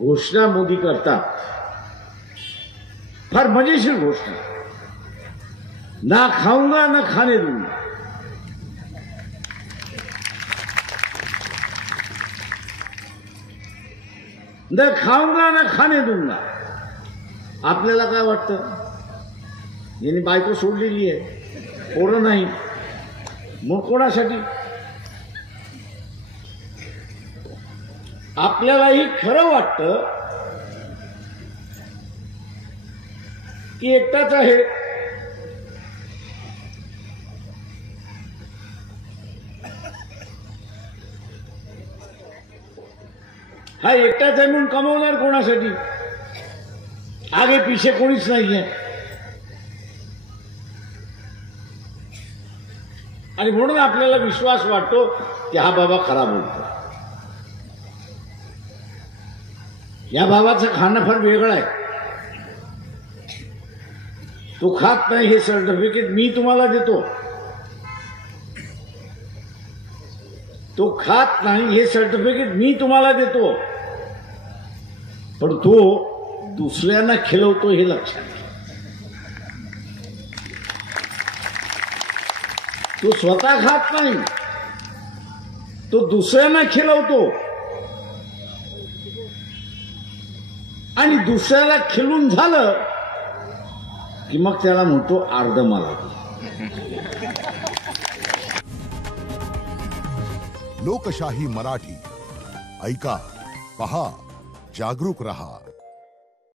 घोषणा मोदी करतात, फार मजेशीर घोषणा, ना खाऊंगा ना खाने दूंगा। न खाऊंगा ना खाने दूंगा। आपल्याला काय वाटतं, यांनी बायको सोडलेली आहे, पोरं नाही, मग कोणासाठी? आपल्यालाही खरं वाटतं की एकटाच आहे, हा एकटाच आहे म्हणून कमवणार कोणासाठी? आगे पिछे कोणीच नाहीये आणि म्हणून आपल्याला विश्वास वाटतो की हा बाबा खरा बोलतो। या बाबाचं खाणं फार वेगळं आहे, तो खात नाही, हे सर्टिफिकेट मी तुम्हाला देतो। तो खात नाही, हे सर्टिफिकेट मी तुम्हाला देतो, पण तो दुसऱ्यांना खिलवतो हे लक्षात घ्या। तो स्वतः खात नाही, तो दुसऱ्यांना खिलवतो आणि दुसऱ्याला खिलून झालं की मग त्याला म्हणतो अर्ध मला दे। लोकशाही मराठी ऐका, पहा, जागरूक रहा।